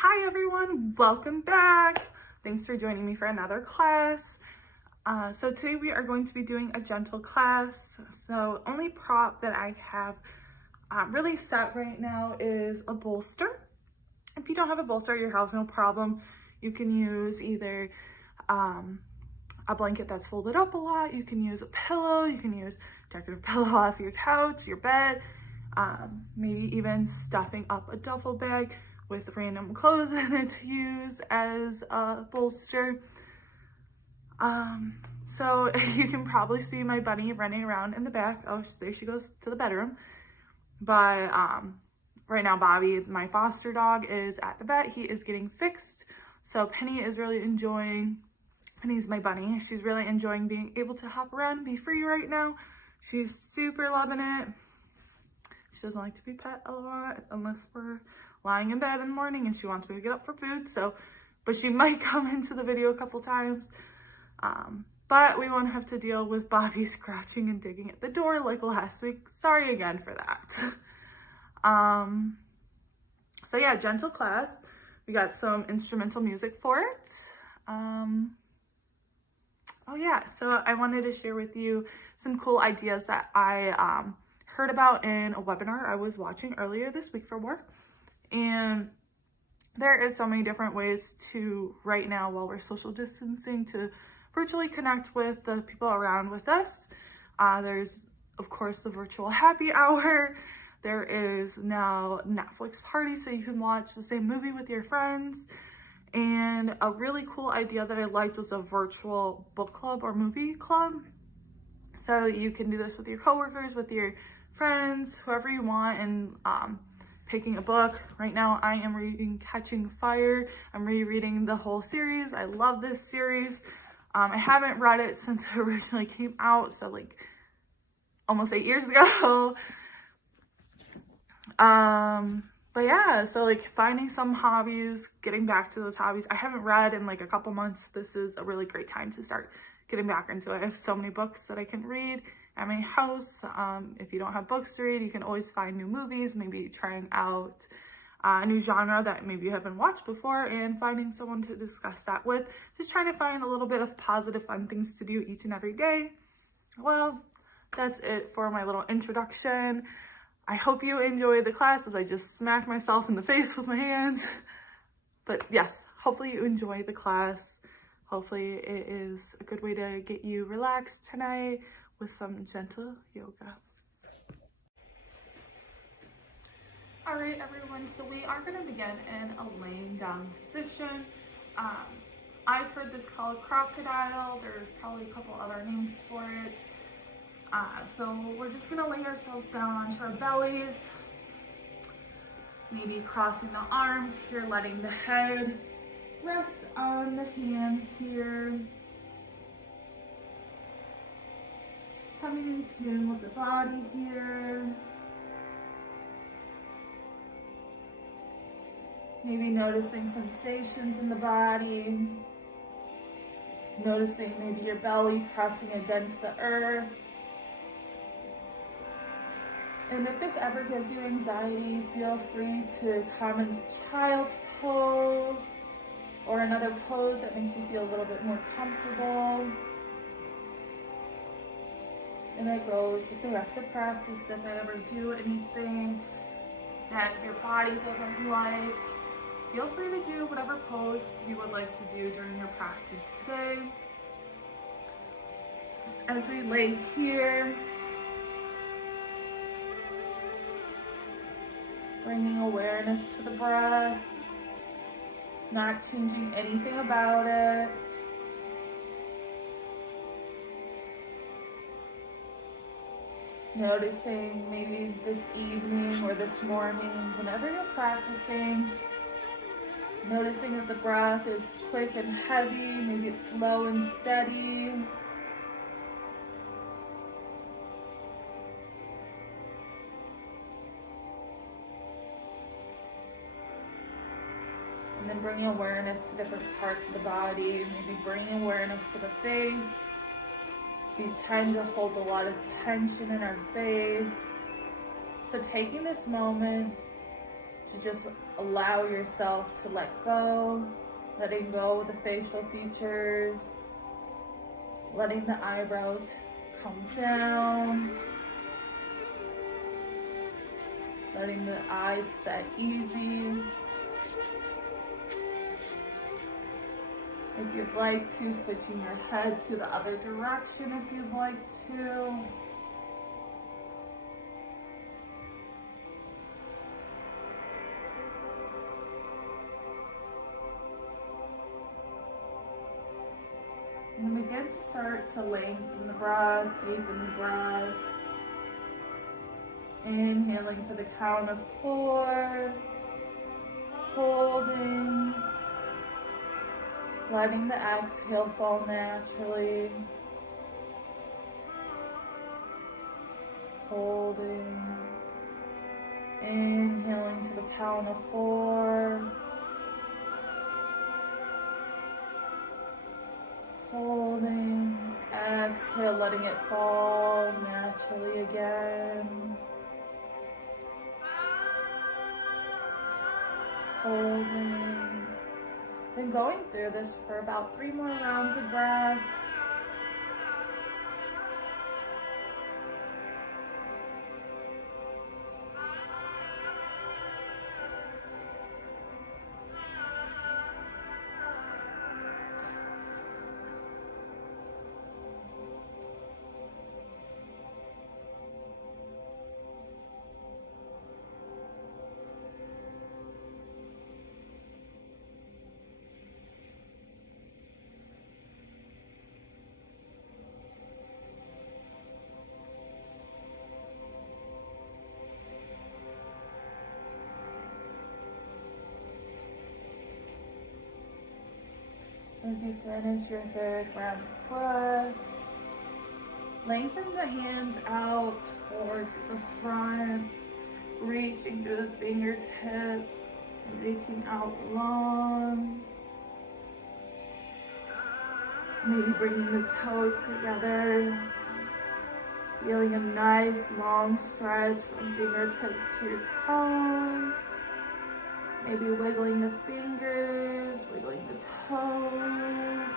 Hi everyone, welcome back. Thanks for joining me for another class. So today we are going to be doing a gentle class. So only prop that I have really set right now is a bolster. If you don't have a bolster at your house, no problem. You can use either a blanket that's folded up a lot. You can use a pillow. You can use a decorative pillow off your couch, your bed, maybe even stuffing up a duffel bag with random clothes in it to use as a bolster. So you can probably see my bunny running around in the back. Oh, there she goes to the bedroom. But right now, Bobby, my foster dog, is at the vet. He is getting fixed. So Penny is really enjoying, Penny's my bunny. She's really enjoying being able to hop around and be free right now. She's super loving it. She doesn't like to be pet a lot unless we're lying in bed in the morning and she wants me to get up for food. So, but she might come into the video a couple times. But we won't have to deal with Bobby scratching and digging at the door like last week. Sorry again for that. So yeah, gentle class. We got some instrumental music for it. Oh yeah, so I wanted to share with you some cool ideas that I heard about in a webinar I was watching earlier this week for work. And there is so many different ways to, right now while we're social distancing, to virtually connect with the people around with us. There's of course the virtual happy hour. There is now Netflix party, so you can watch the same movie with your friends. And a really cool idea that I liked was a virtual book club or movie club. So you can do this with your coworkers, with your friends, whoever you want, and picking a book. Right now I am reading Catching Fire. I'm rereading the whole series. I love this series. I haven't read it since it originally came out, so like almost 8 years ago. But yeah, so like finding some hobbies, getting back to those hobbies. I haven't read in like a couple months. This is a really great time to start getting back into it. I have so many books that I can read at my house. If you don't have books to read, you can always find new movies, maybe trying out a new genre that maybe you haven't watched before and finding someone to discuss that with. Just trying to find a little bit of positive, fun things to do each and every day. Well, that's it for my little introduction. I hope you enjoy the class as I just smacked myself in the face with my hands. But yes, hopefully you enjoy the class. Hopefully it is a good way to get you relaxed tonight with some gentle yoga. All right, everyone, so we are gonna begin in a laying down position. I've heard this called crocodile. There's probably a couple other names for it. So we're just gonna lay ourselves down onto our bellies, maybe crossing the arms here, letting the head rest on the hands here. Coming in tune with the body here. Maybe noticing sensations in the body. Noticing maybe your belly pressing against the earth. And if this ever gives you anxiety, feel free to come into child's pose or another pose that makes you feel a little bit more comfortable. And that goes with the rest of practice. If I ever do anything that your body doesn't like, feel free to do whatever pose you would like to do during your practice today. As we lay here, bringing awareness to the breath, not changing anything about it. Noticing maybe this evening or this morning, whenever you're practicing, noticing that the breath is quick and heavy, maybe it's slow and steady. And then bringing awareness to different parts of the body, maybe bringing awareness to the face. We tend to hold a lot of tension in our face. So taking this moment to just allow yourself to let go, letting go of the facial features, letting the eyebrows come down, letting the eyes set easy. If you'd like to, switching your head to the other direction if you'd like to. And then begin to start to lengthen the breath, deepen the breath. Inhaling for the count of 4, holding, letting the exhale fall naturally, holding, inhaling to the count of 4, holding, exhale, letting it fall naturally again. Holding. Then going through this for about 3 more rounds of breath. As you finish your 3rd round of breath, lengthen the hands out towards the front, reaching through the fingertips and reaching out long. Maybe bringing the toes together, feeling a nice long stretch from fingertips to your toes. Maybe wiggling the fingers, wiggling the toes.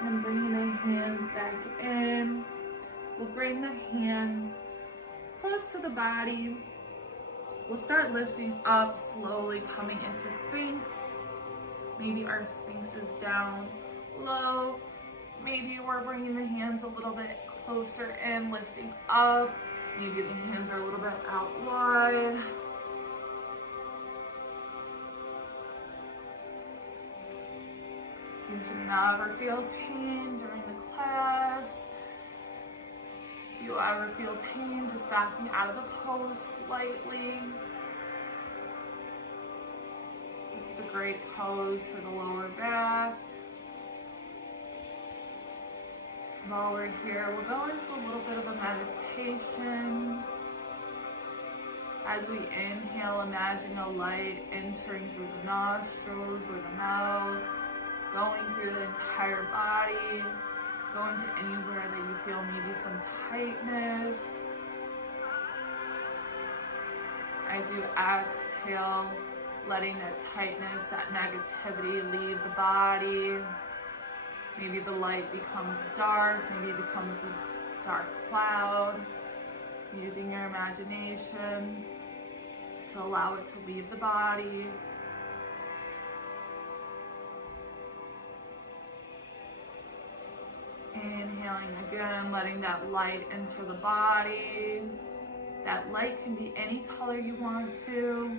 And bringing the hands back in. We'll bring the hands close to the body. We'll start lifting up slowly, coming into Sphinx. Maybe our Sphinx is down low. Maybe we're bringing the hands a little bit closer in, lifting up. Maybe the hands are a little bit out wide. You should never feel pain during the class. If you ever feel pain, just backing out of the pose slightly. This is a great pose for the lower back. While we're here, we'll go into a little bit of a meditation. As we inhale, imagine a light entering through the nostrils or the mouth, going through the entire body, going to anywhere that you feel maybe some tightness. As you exhale, letting that tightness, that negativity leave the body. Maybe the light becomes dark, maybe it becomes a dark cloud. Using your imagination to allow it to leave the body. Inhaling again, letting that light enter the body. That light can be any color you want to.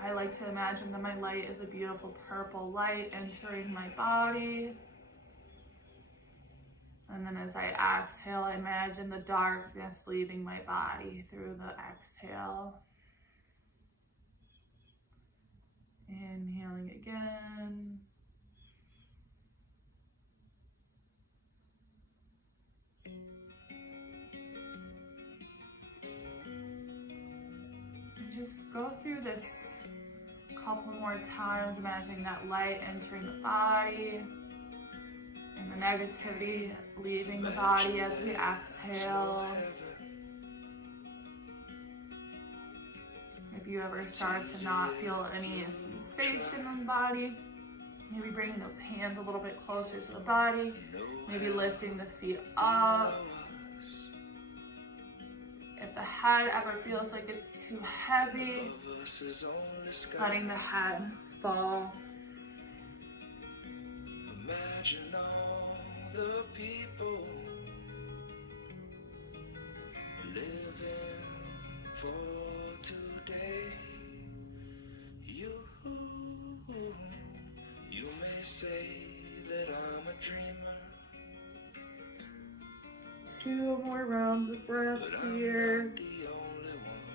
I like to imagine that my light is a beautiful purple light entering my body. And then as I exhale, I imagine the darkness leaving my body through the exhale. Inhaling again. And just go through this a couple more times, imagining that light entering the body. The negativity leaving the body as we exhale. If you ever start to not feel any sensation in the body, maybe bringing those hands a little bit closer to the body, maybe lifting the feet up. If the head ever feels like it's too heavy, letting the head fall. Imagine all the people living for today. You may say that I'm a dreamer. 2 more rounds of breath here. The only one.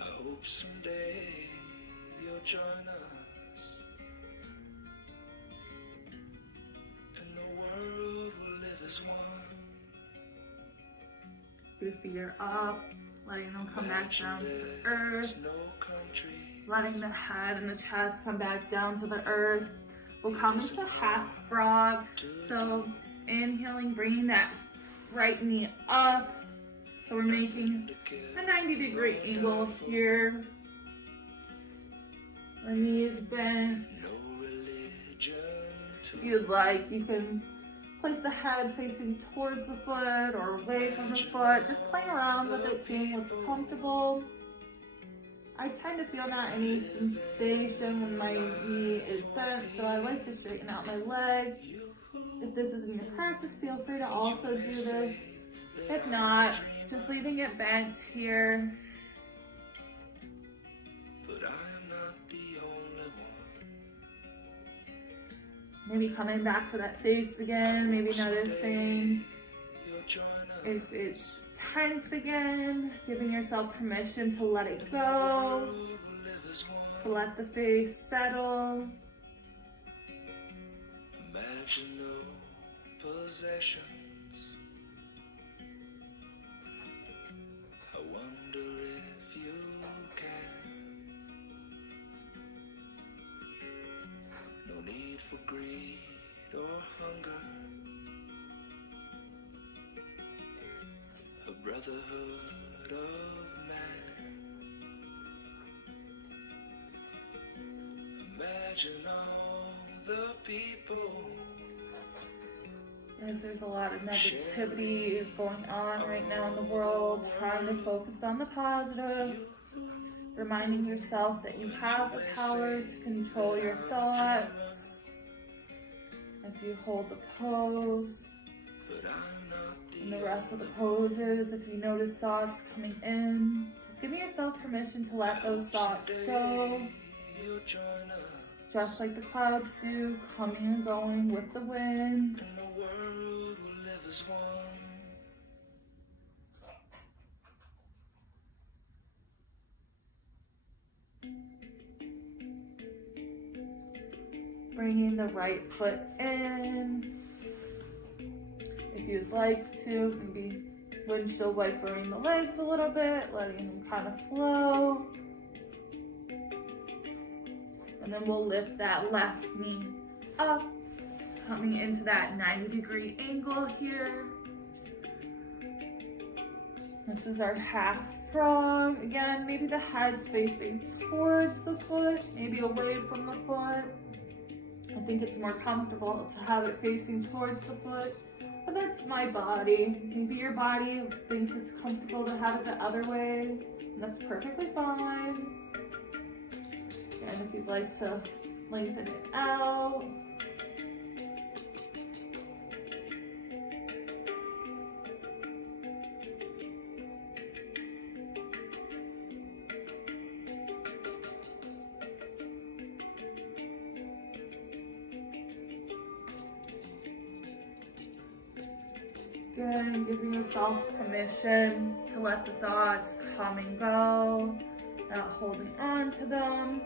I hope someday you'll join us, and the world will live as one. Your feet are up, letting them come back down to the earth. No country. Letting the head and the chest come back down to the earth. We'll come into half frog. So inhaling, bringing that right knee up. So we're making a 90-degree angle here. The knees bent. If you'd like, you can place the head facing towards the foot or away from the foot. Just playing around with it, seeing what's comfortable. I tend to feel not any sensation when my knee is bent, so I like to straighten out my leg. If this isn't your practice, feel free to also do this. If not, just leaving it bent here. But I'm not the only one. Maybe coming back to that face again, maybe noticing if it's tense again, giving yourself permission to let it go, to let the face settle. Imagine no possessions. I wonder if you can. No need for greed or hunger. A brotherhood of man. Imagine all the people. As there's a lot of negativity going on right now in the world, trying to focus on the positive, reminding yourself that you have the power to control your thoughts as you hold the pose. And the rest of the poses, if you notice thoughts coming in, just giving yourself permission to let those thoughts go. Just like the clouds do, coming and going with the wind. And the world will live as one. Bringing the right foot in. If you'd like to, maybe windshield wipering the legs a little bit, letting them kind of flow. And then we'll lift that left knee up, coming into that 90-degree angle here. This is our half frog. Again, maybe the head's facing towards the foot, maybe away from the foot. I think it's more comfortable to have it facing towards the foot, but that's my body. Maybe your body thinks it's comfortable to have it the other way, and that's perfectly fine. And if you'd like to lengthen it out. Again, giving yourself permission to let the thoughts come and go, not holding on to them.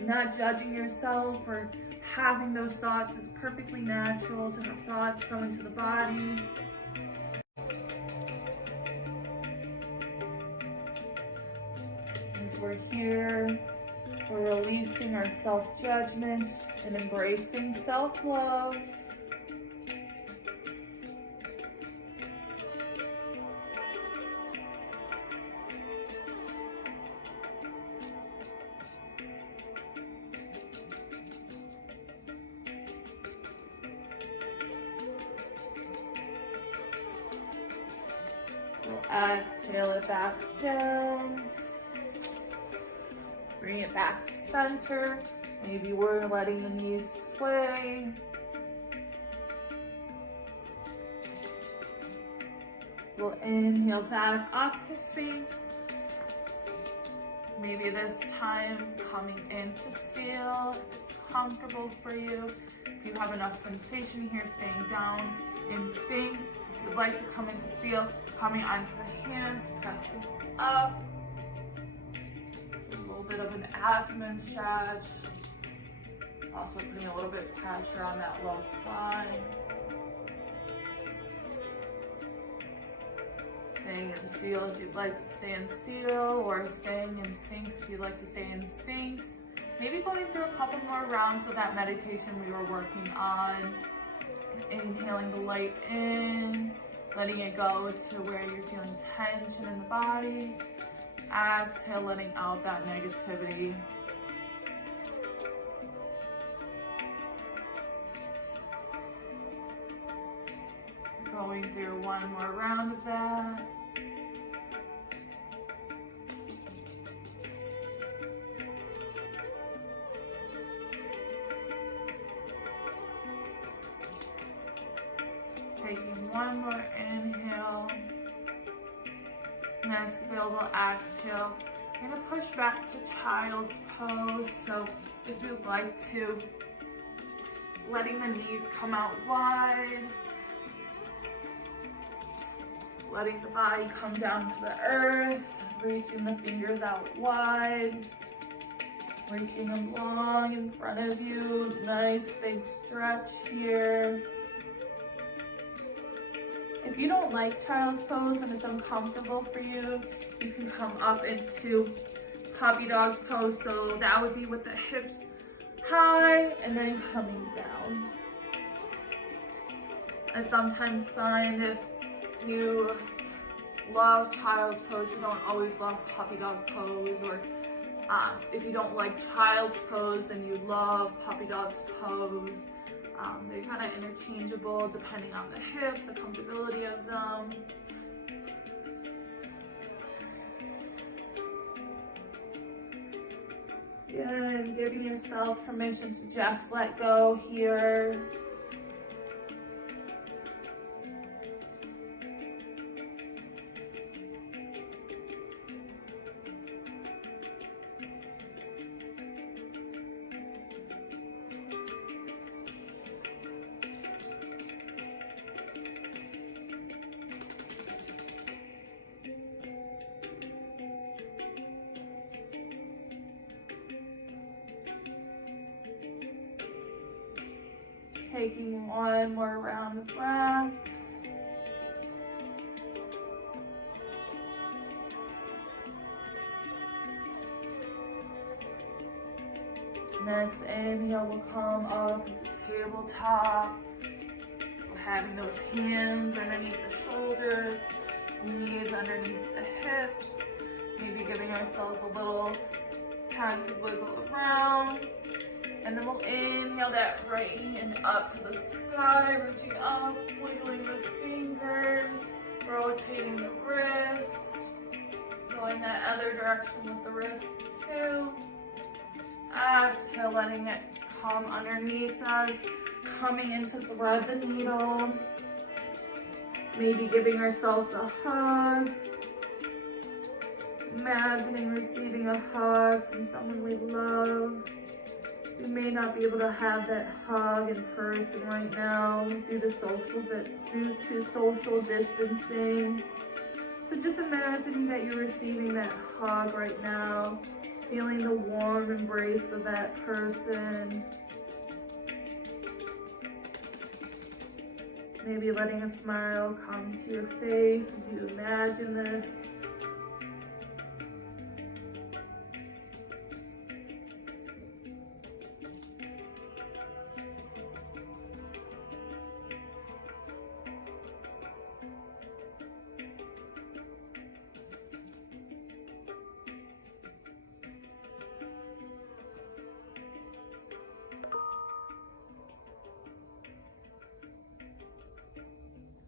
Not judging yourself for having those thoughts. It's perfectly natural to have thoughts go into the body. As we're here, We're releasing our self-judgment and embracing self-love. We'll exhale it back down. Bring it back to center. Maybe we're letting the knees sway. We'll inhale back up to Sphinx. Maybe this time coming into seal, if it's comfortable for you. If you have enough sensation here, staying down in Sphinx. If you'd like to come into seal, coming onto the hands, pressing up. It's a little bit of an abdomen stretch. Also putting a little bit of pressure on that low spine. Staying in seal if you'd like to stay in seal, or staying in Sphinx if you'd like to stay in Sphinx. Maybe going through a couple more rounds of that meditation we were working on. Inhaling the light in, letting it go to where you're feeling tension in the body. Exhale, letting out that negativity. Going through one more round of that. Taking one more inhale. Next available exhale. I'm going to push back to child's pose. So if you'd like to, letting the knees come out wide. Letting the body come down to the earth, reaching the fingers out wide, reaching them long in front of you. Nice big stretch here. If you don't like child's pose and it's uncomfortable for you, you can come up into puppy dog's pose. So that would be with the hips high and then coming down. I sometimes find if you love child's pose, you don't always love puppy dog pose, or if you don't like child's pose, then you love puppy dog's pose. They're kind of interchangeable depending on the hips, the comfortability of them. Good, giving yourself permission to just let go here. Taking one more round of breath. Next inhale will come up into tabletop. So having those hands underneath the shoulders, knees underneath the hips. Maybe giving ourselves a little time to wiggle around. And then we'll inhale that right hand up to the sky, reaching up, wiggling the fingers, rotating the wrists, going that other direction with the wrist too. Exhale, letting it come underneath us, coming in to thread the needle. Maybe giving ourselves a hug. Imagining receiving a hug from someone we love. We may not be able to have that hug in person right now due to social distancing. So just imagining that you're receiving that hug right now, feeling the warm embrace of that person. Maybe letting a smile come to your face as you imagine this.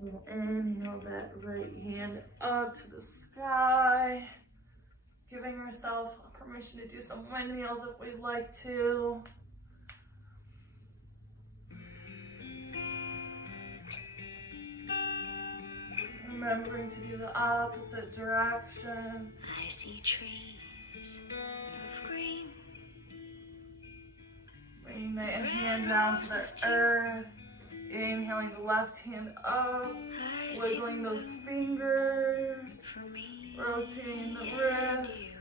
We'll inhale that right hand up to the sky, giving ourselves permission to do some windmills if we'd like to. Remembering to do the opposite direction. I see trees of green. Bringing that hand down to the earth. Inhaling the left hand up. Wiggling those fingers. Rotating the wrists.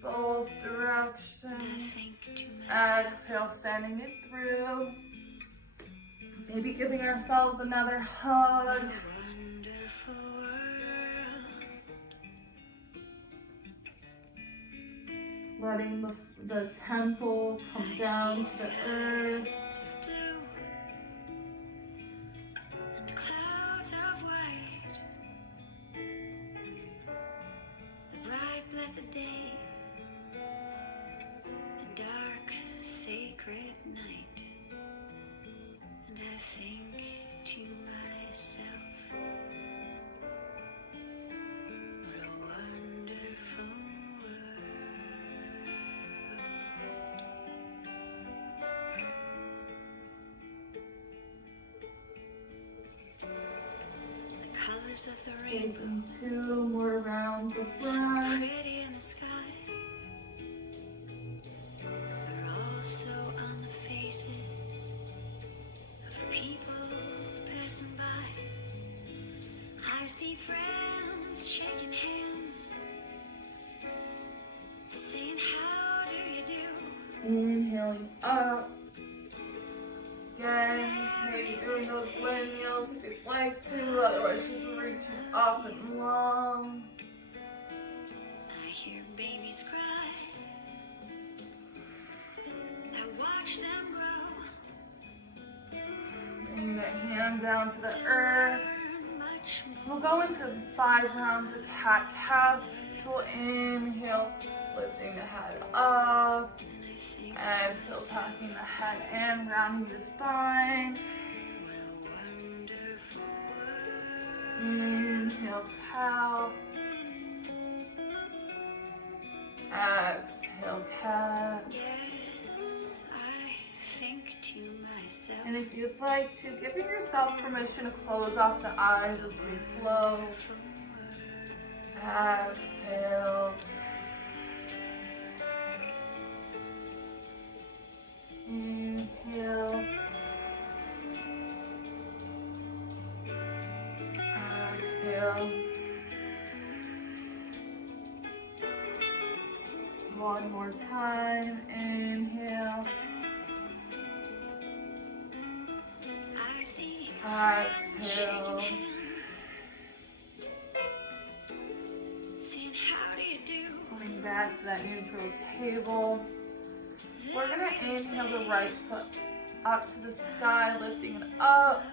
Both directions. Exhale, sending it through. Maybe giving ourselves another hug. Letting the temple come down to the earth. And clouds of white. The bright blessed day. The dark sacred night. And I think to myself, what a wonderful colors of the rainbow. Taking 2 more rounds of So breath. pretty in the sky. Are also on the faces of people passing by. I see friends shaking hands, saying, how do you do? Inhaling up. Again, maybe doing those windmills if you'd like to, otherwise just reaching up and long. I hear babies cry. I watch them grow. Bring the hand down to the earth. Learn much more. We'll go into 5 rounds of cat-cow. So inhale, lifting the head up. And I think Exhale, tucking the head in, rounding the spine. what a wonderful world. Inhale, cow. Exhale, cat. Yes, I think to myself. And if you'd like to, giving yourself permission to close off the eyes as we flow. Exhale. Inhale. Exhale. One more time. Inhale. I see Exhale. hands, saying, how do you do? Coming back to that neutral table. We're gonna inhale the right foot up to the sky, lifting it up.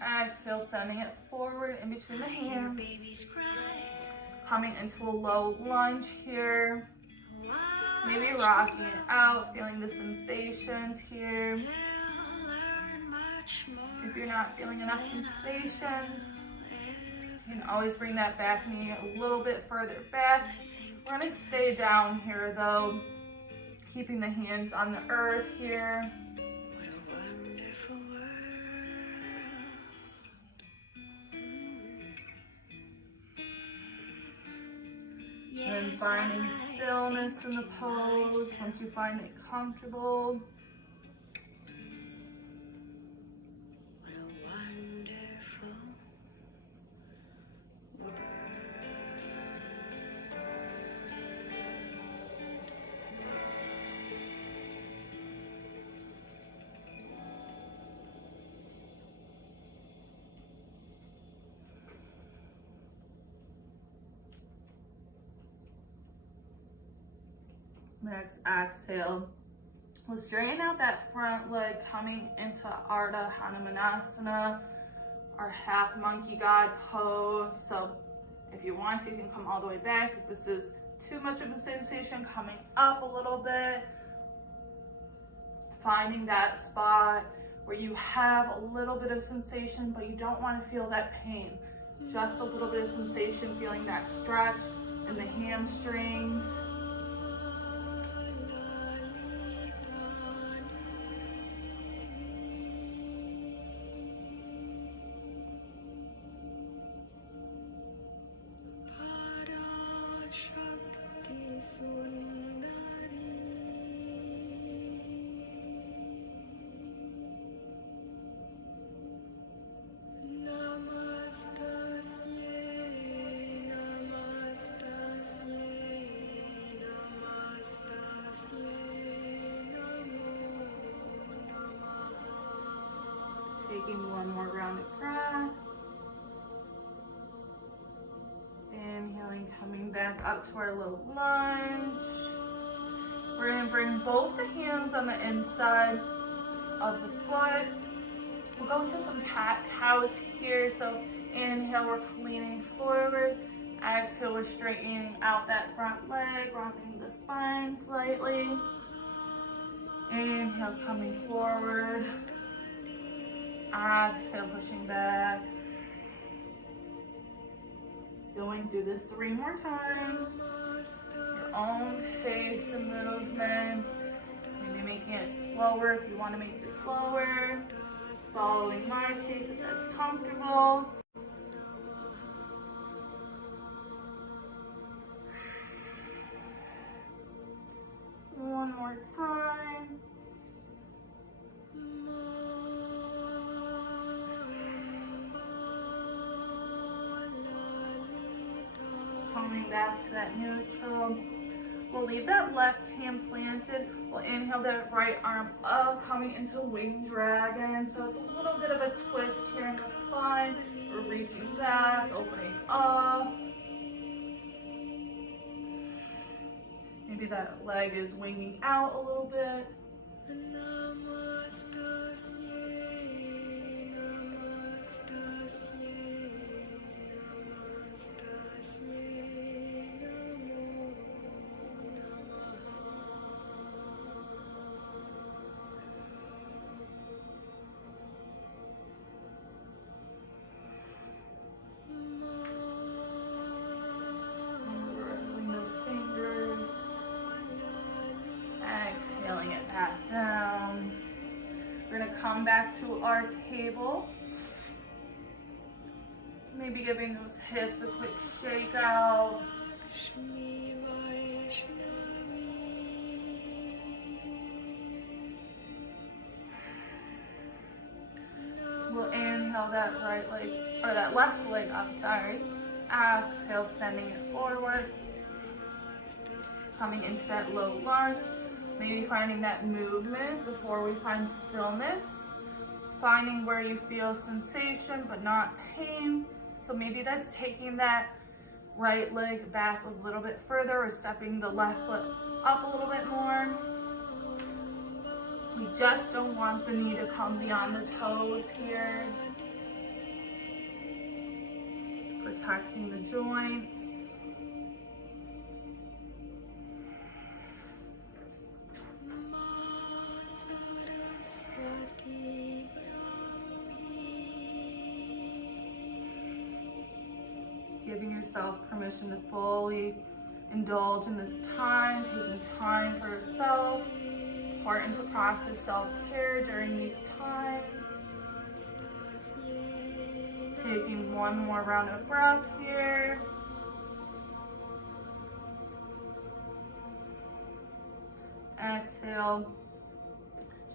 Exhale, sending it forward in between the hands. Babies cry. Coming into a low lunge here. Watch Maybe rocking it out, feeling the sensations here. them learn much more. If you're not feeling enough sensations, you can always bring that back knee a little bit further back. We're gonna stay down here though, keeping the hands on the earth here. What a wonderful world. And Yes, finding I stillness in think the to pose myself, once you find it comfortable. what a wonderful world. Next exhale. We'll straighten out that front leg coming into Ardha Hanumanasana, our half monkey god pose. So if you want to, you can come all the way back. If this is too much of a sensation, coming up a little bit. Finding that spot where you have a little bit of sensation, but you don't want to feel that pain. Just a little bit of sensation, feeling that stretch in the hamstrings. Taking one more round of breath. Inhaling, coming back up to our low lunge. We're going to bring both the hands on the inside of the foot. We'll go into some cat-cows here. So inhale, we're leaning forward. Exhale, we're straightening out that front leg, rocking the spine slightly. Inhale, coming forward. Exhale, pushing back. Going through this 3 more times. Your own pace and movement. Maybe making it slower if you want to make it slower. Following my pace if that's comfortable. One more time. Coming back to that neutral. We'll leave that left hand planted. We'll inhale that right arm up, coming into wing dragon. So it's a little bit of a twist here in the spine. We're reaching back, opening up. Maybe that leg is winging out a little bit. Exhaling it back down. We're going to come back to our table. Maybe giving those hips a quick shake out. We'll inhale that right leg, or that left leg up, sorry. Exhale, sending it forward. Coming into that low lunge. Maybe finding that movement before we find stillness. Finding where you feel sensation but not pain. So maybe that's taking that right leg back a little bit further or stepping the left foot up a little bit more. We just don't want the knee to come beyond the toes here. Protecting the joints. Giving yourself permission to fully indulge in this time, taking time for yourself. It's important to practice self-care during these times. Taking one more round of breath here. Exhale,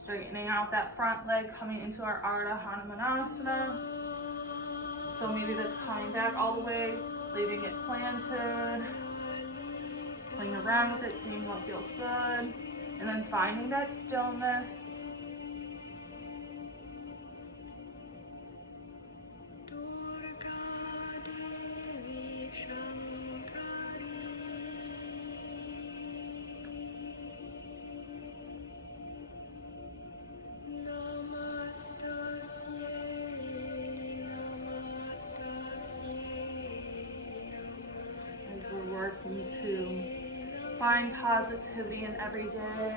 straightening out that front leg, coming into our Ardha Hanumanasana. So maybe that's coming back all the way, leaving it planted, playing around with it, seeing what feels good, and then finding that stillness. Working to find positivity in every day,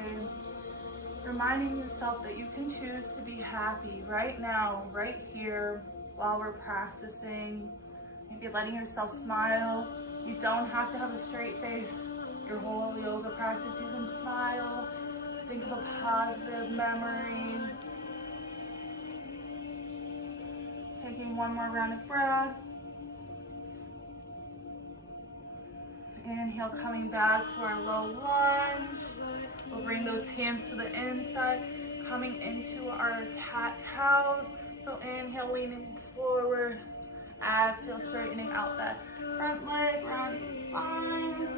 reminding yourself that you can choose to be happy right now, right here, while we're practicing. Maybe letting yourself smile. You don't have to have a straight face your whole yoga practice. You can smile. Think of a positive memory. Taking one more round of breath. Inhale, coming back to our low lunge. We'll bring those hands to the inside, coming into our cat-cows. So inhale, leaning forward. Exhale, straightening out that front leg, rounding the spine.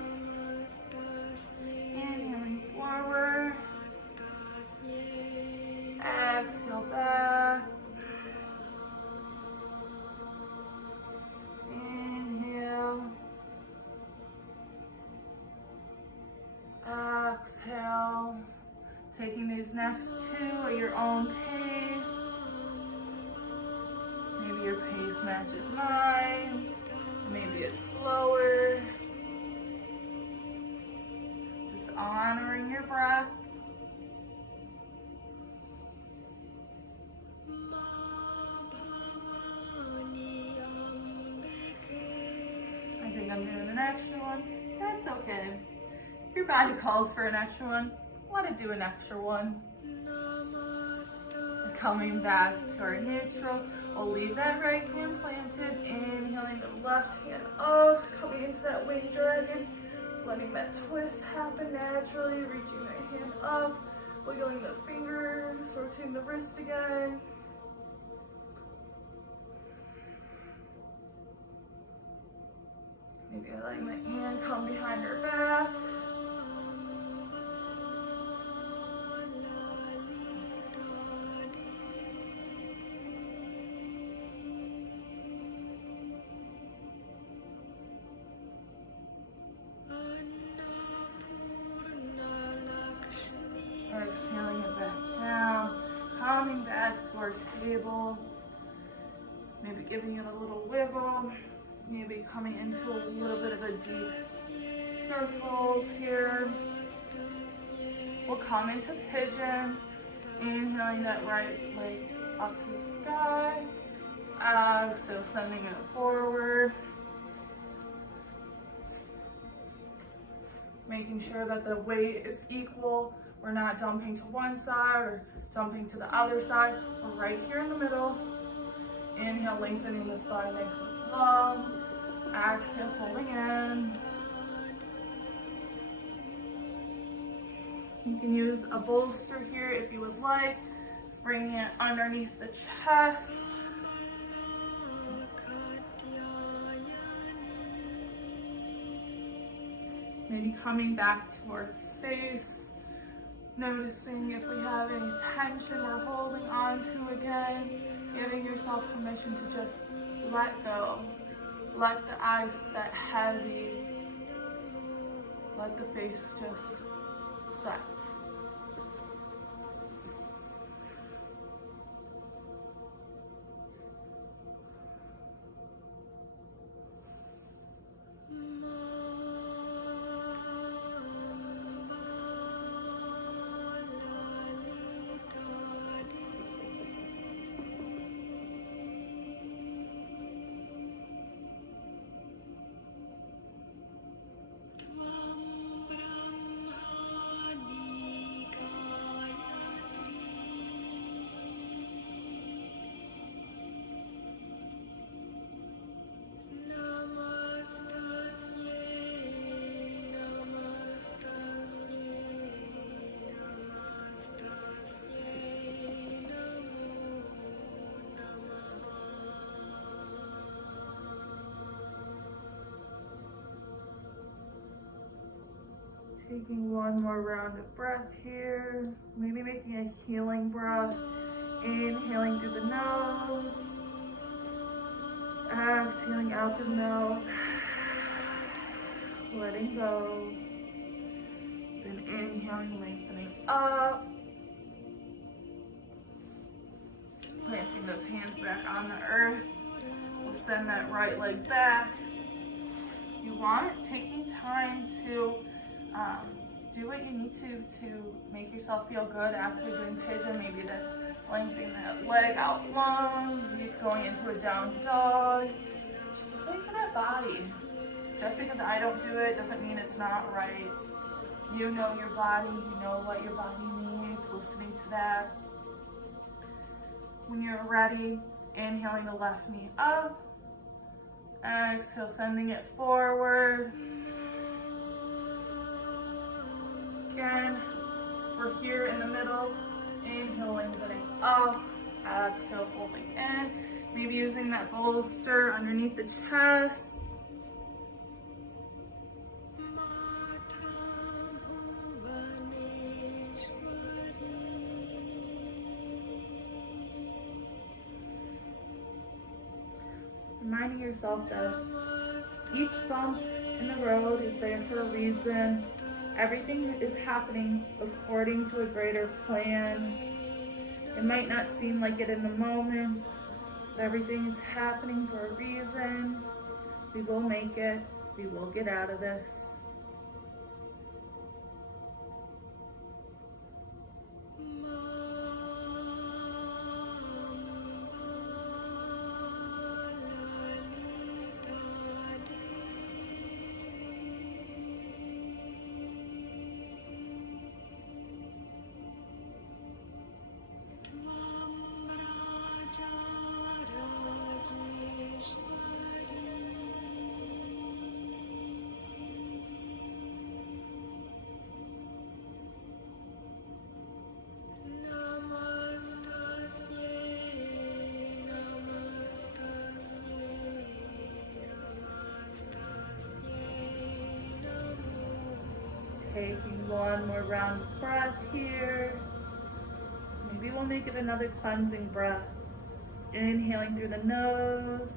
Inhaling forward. Exhale back. Inhale. Exhale. Taking these next two at your own pace. Maybe your pace matches mine. Maybe it's slower. Just honoring your breath. I think I'm doing an extra one. That's okay. If your body calls for an extra one, let it do an extra one. Coming back to our neutral, we'll leave that right hand planted, inhaling the left hand up, coming into that wing dragon, letting that twist happen naturally, reaching right hand up, wiggling the fingers, rotating the wrist again. Maybe letting the hand come behind our back. Exhaling it back down, coming back to our table, maybe giving it a little wiggle, maybe coming into a little bit of a deep circles here. We'll come into pigeon, inhaling that right leg up to the sky, exhale, sending it forward. Making sure that the weight is equal. We're not dumping to one side or dumping to the other side. We're right here in the middle. Inhale, lengthening the spine nice and long. Exhale, folding in. You can use a bolster here if you would like. Bringing it underneath the chest. Maybe coming back to our face. Noticing if we have any tension we're holding on to again. Giving yourself permission to just let go. Let the eyes set heavy. Let the face just set. Taking one more round of breath here. Maybe making a healing breath. Inhaling through the nose. Exhaling out the nose. Letting go. Then inhaling, lengthening up. Planting those hands back on the earth. We'll send that right leg back. You want taking time to do what you need to make yourself feel good after doing pigeon. Maybe that's lengthening that leg out long, maybe it's going into a down dog. Just listening to that body. Just because I don't do it doesn't mean it's not right. You know your body, you know what your body needs, listening to that. When you're ready, inhaling the left knee up. Exhale, sending it forward. Again, we're here in the middle. Inhale, lengthening up. Exhale, folding in. Maybe using that bolster underneath the chest. Reminding yourself that each bump in the road is there for a reason. Everything is happening according to a greater plan. It might not seem like it in the moment, but everything is happening for a reason. We will make it. We will get out of this. Taking one more round of breath here. Maybe we'll make it another cleansing breath. Inhaling through the nose.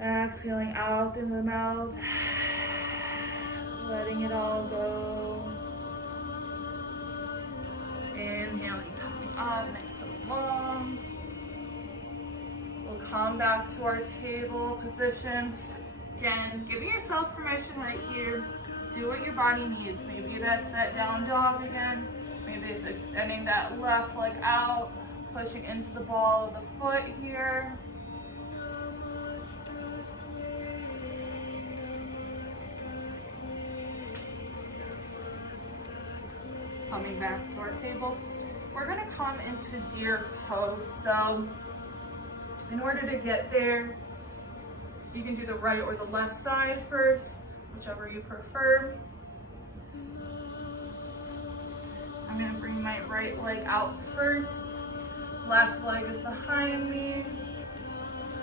Exhaling out in the mouth. Letting it all go. Inhaling, coming up nice and long. We'll come back to our table position. Again, giving yourself permission right here. Do what your body needs. Maybe that's that down dog again. Maybe it's extending that left leg out, pushing into the ball of the foot here. Coming back to our table. We're gonna come into deer pose. So in order to get there, you can do the right or the left side first, whichever you prefer. I'm gonna bring my right leg out first. Left leg is behind me.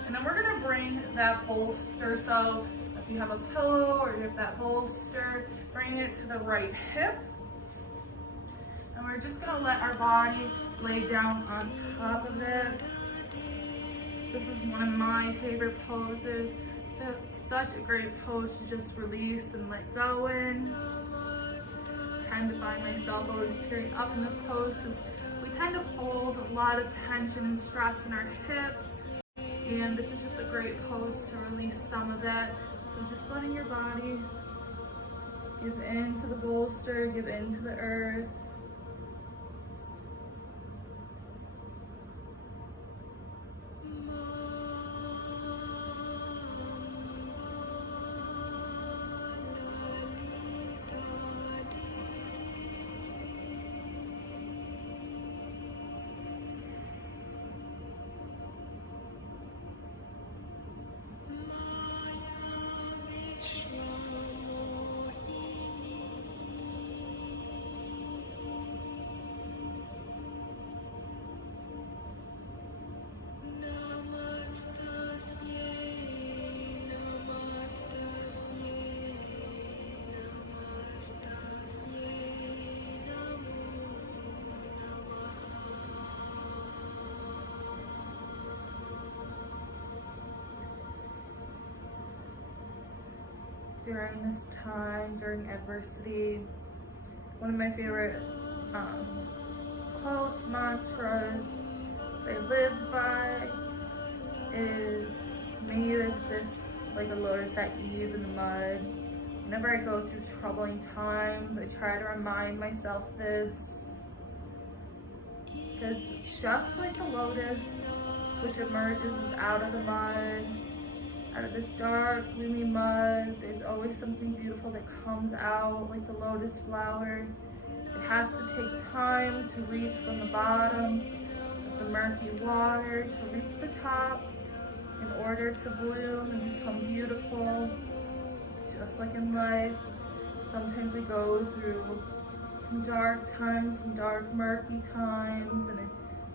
And then we're gonna bring that bolster. So if you have a pillow or you have that bolster, bring it to the right hip. And we're just gonna let our body lay down on top of it. This is one of my favorite poses. It's such a great pose to just release and let go in. I tend to find myself always tearing up in this pose because we tend to hold a lot of tension and stress in our hips. And this is just a great pose to release some of that. So just letting your body give in to the bolster, give in to the earth. During this time, during adversity, one of my favorite quotes, mantras I live by is, may you exist like a lotus at ease in the mud. Whenever I go through troubling times, I try to remind myself this. Because just like the lotus, which emerges out of the mud, out of this dark, gloomy mud, there's always something beautiful that comes out, like the lotus flower. It has to take time to reach from the bottom of the murky water to reach the top in order to bloom and become beautiful. Just like in life, sometimes we go through some dark times, some dark, murky times, and it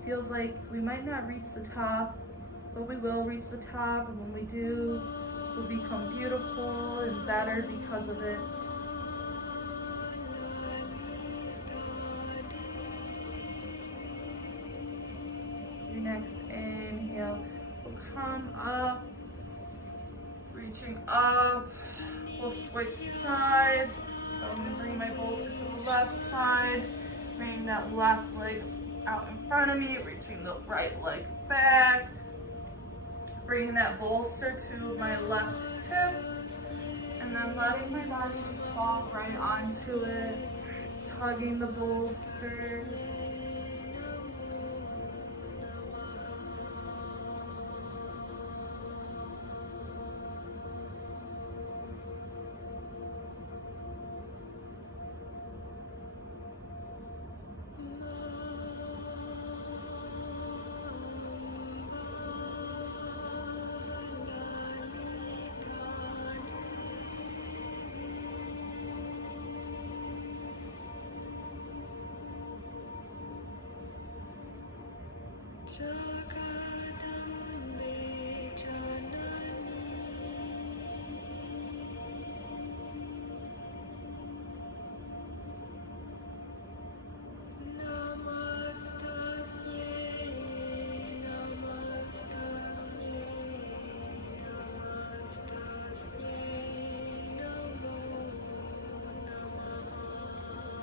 feels like we might not reach the top, but we will reach the top, and when we do, we'll become beautiful and better because of it. Your next inhale will come up, reaching up. We'll switch sides. So I'm going to bring my bolster to the left side, bringing that left leg out in front of me, reaching the right leg back, bringing that bolster to my left hip, and then letting my body just fall right onto it, hugging the bolster.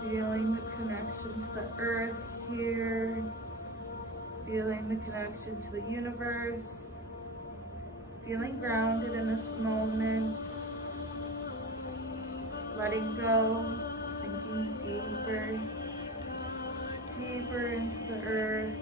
Feeling the connection to the earth here, feeling the connection to the universe, feeling grounded in this moment, letting go, sinking deeper, deeper into the earth.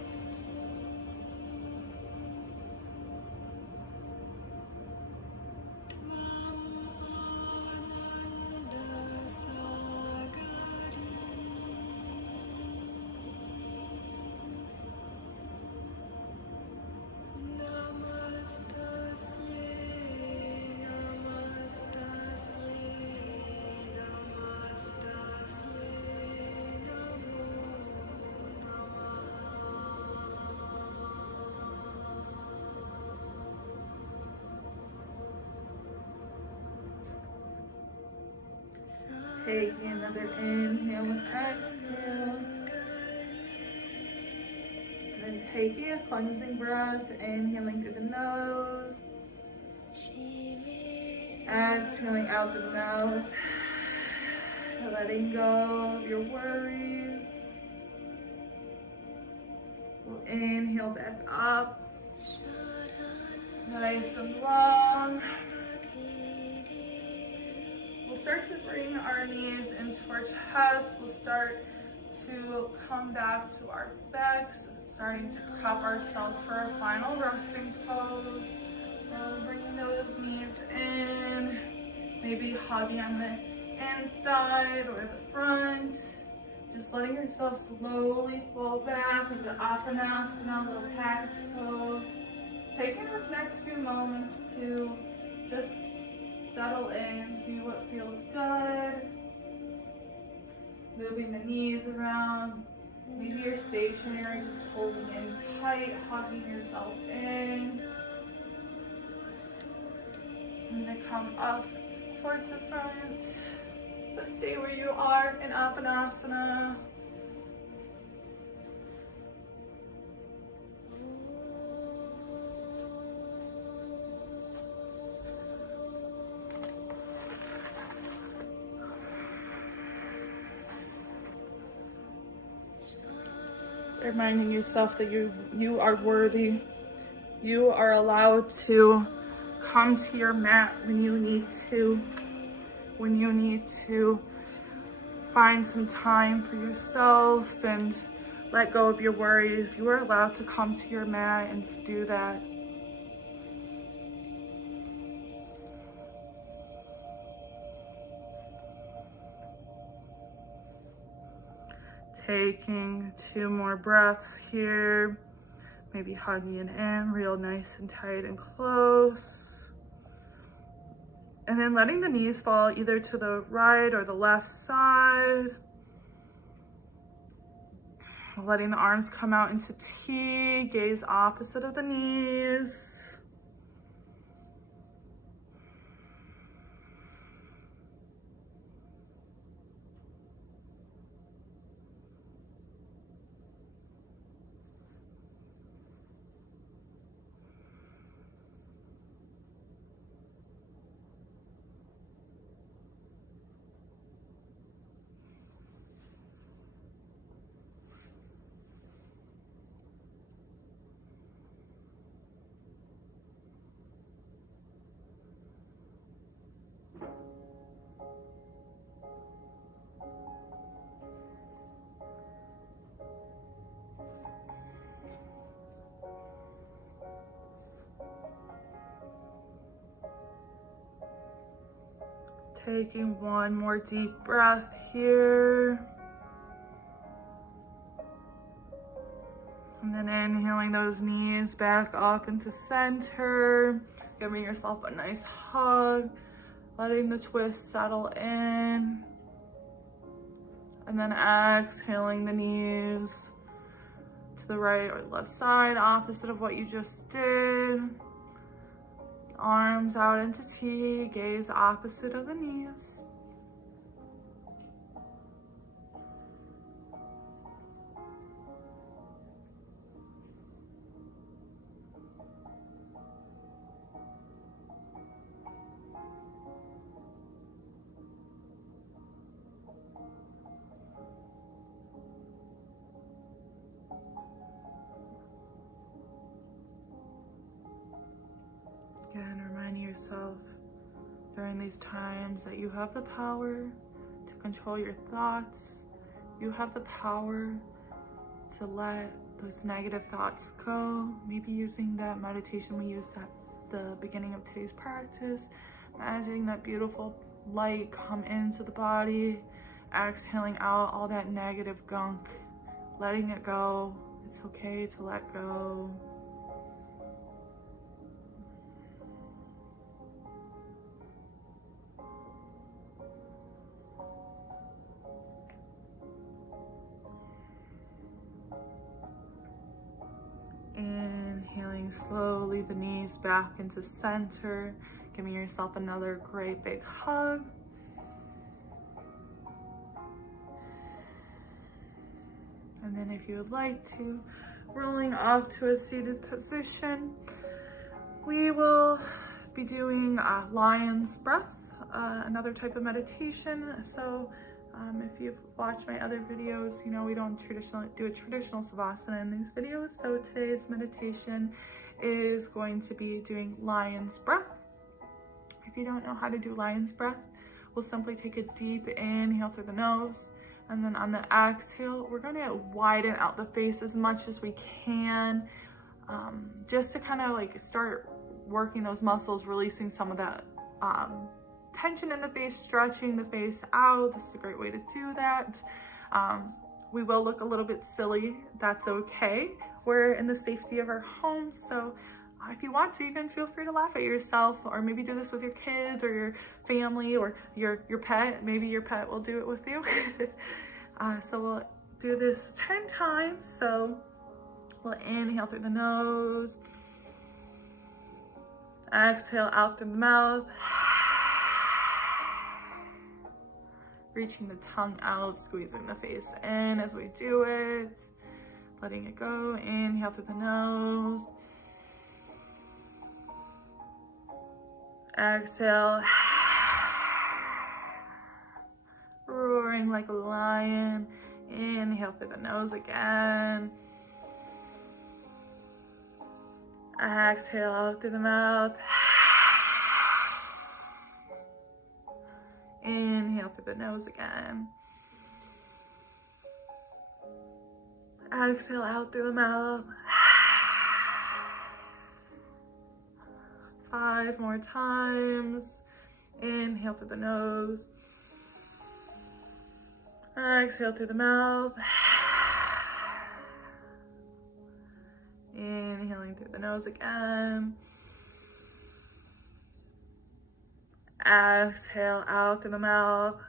Taking another inhale and exhale. And then taking a cleansing breath, inhaling through the nose. Exhaling out through the mouth. Letting go of your worries. We'll inhale back up. Nice and long. We'll start to bring our knees into our chest. We'll start to come back to our backs, starting to prop ourselves for our final resting pose. So bringing those knees in, maybe hugging on the inside or the front. Just letting yourself slowly fall back into Apanasana, little cactus pose. Taking this next few moments to just settle in, see what feels good. Moving the knees around. Maybe you're stationary, just holding in tight, hugging yourself in. And then come up towards the front. But stay where you are in Apanasana. Reminding yourself that you are worthy. You are allowed to come to your mat when you need to. when you need to find some time for yourself and let go of your worries, you are allowed to come to your mat and do that. Taking 2 more breaths here. Maybe hugging it in real nice and tight and close. And then letting the knees fall either to the right or the left side. Letting the arms come out into T, gaze opposite of the knees. Taking 1 more deep breath here. And then inhaling those knees back up into center. Giving yourself a nice hug. Letting the twist settle in. And then exhaling the knees to the right or left side, opposite of what you just did. Arms out into T, gaze opposite of the knees. Again, reminding yourself during these times that you have the power to control your thoughts. You have the power to let those negative thoughts go. Maybe using that meditation we used at the beginning of today's practice. Imagining that beautiful light come into the body. Exhaling out all that negative gunk. Letting it go. It's okay to let go. Inhaling slowly the knees back into center, giving yourself another great big hug. And then if you would like to, rolling off to a seated position, we will be doing lion's breath, another type of meditation. So if you've watched my other videos, you know we don't do a traditional savasana in these videos. So today's meditation is going to be doing lion's breath. If you don't know how to do lion's breath, we'll simply take a deep inhale through the nose. And then on the exhale, we're going to widen out the face as much as we can, just to kind of like start working those muscles, releasing some of that tension in the face, stretching the face out. This is a great way to do that. We will look a little bit silly. That's okay. We're in the safety of our home. So if you want to, even feel free to laugh at yourself, or maybe do this with your kids or your family or your pet. Maybe your pet will do it with you. So we'll do this 10 times. So we'll inhale through the nose. Exhale out through the mouth. Reaching the tongue out, squeezing the face in as we do it. Letting it go. Inhale through the nose. Exhale. Roaring like a lion. Inhale through the nose again. Exhale out through the mouth. through the nose again. Exhale out through the mouth. 5 more times. Inhale through the nose. Exhale through the mouth. Inhaling through the nose again. Exhale out through the mouth.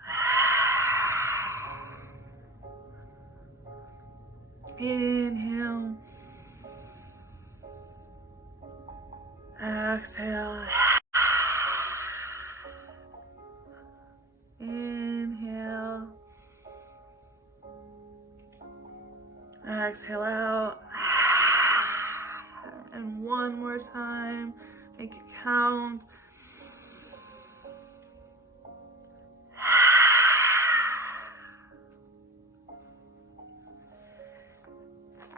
Inhale. Exhale. Inhale. Exhale out. And one more time. Make it count.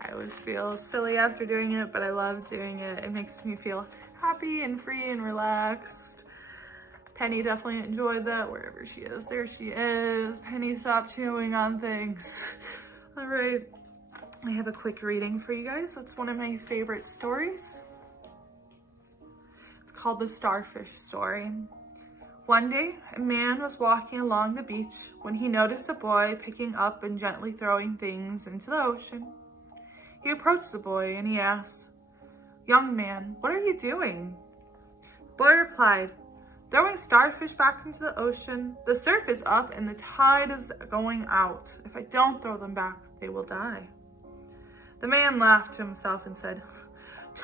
I always feel silly after doing it, but I love doing it. It makes me feel happy and free and relaxed. Penny definitely enjoyed that wherever she is. There she is. Penny, stop chewing on things. All right. I have a quick reading for you guys. It's one of my favorite stories. It's called The Starfish Story. One day, a man was walking along the beach when he noticed a boy picking up and gently throwing things into the ocean. He approached the boy and he asked, "Young man, what are you doing?" The boy replied, "Throwing starfish back into the ocean. The surf is up and the tide is going out. If I don't throw them back, they will die." The man laughed to himself and said,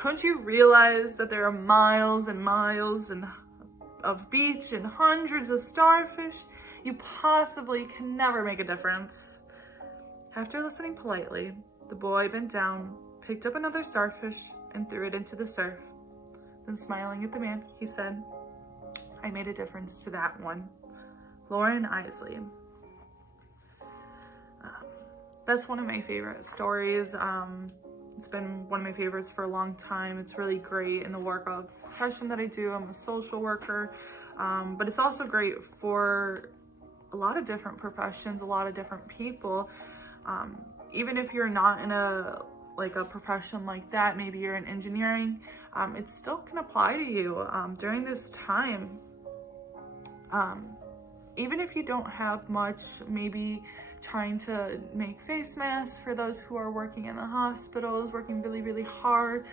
"Don't you realize that there are miles and miles of beach and hundreds of starfish? You possibly can never make a difference." After listening politely, the boy bent down, picked up another starfish, and threw it into the surf. Then smiling at the man, he said, "I made a difference to that one." Lauren Isley. That's one of my favorite stories. It's been one of my favorites for a long time. It's really great in the work of profession that I do. I'm a social worker, but it's also great for a lot of different professions, a lot of different people. Even if you're not in a profession like that, maybe you're in engineering, it still can apply to you during this time. Even if you don't have much, maybe trying to make face masks for those who are working in the hospitals, working really, really hard.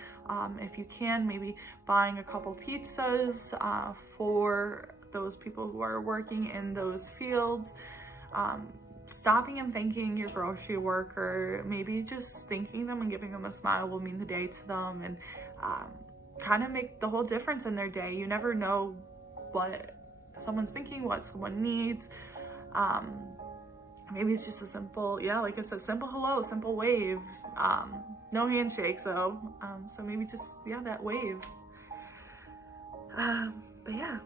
If you can, maybe buying a couple pizzas for those people who are working in those fields. Stopping and thanking your grocery worker, maybe just thanking them and giving them a smile will mean the day to them and kind of make the whole difference in their day. You never know what someone's thinking, what someone needs. Maybe it's just a simple, like I said, simple hello, simple wave. No handshakes though. So maybe just, that wave. But yeah,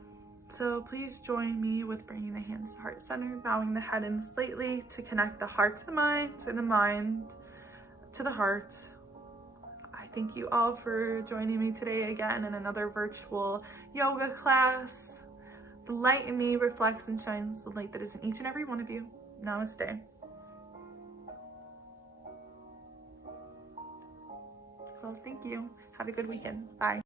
so please join me with bringing the hands to heart center, bowing the head in slightly to connect the heart to the mind, and the mind to the heart. I thank you all for joining me today again in another virtual yoga class. The light in me reflects and shines the light that is in each and every one of you. Namaste. Well, thank you. Have a good weekend. Bye.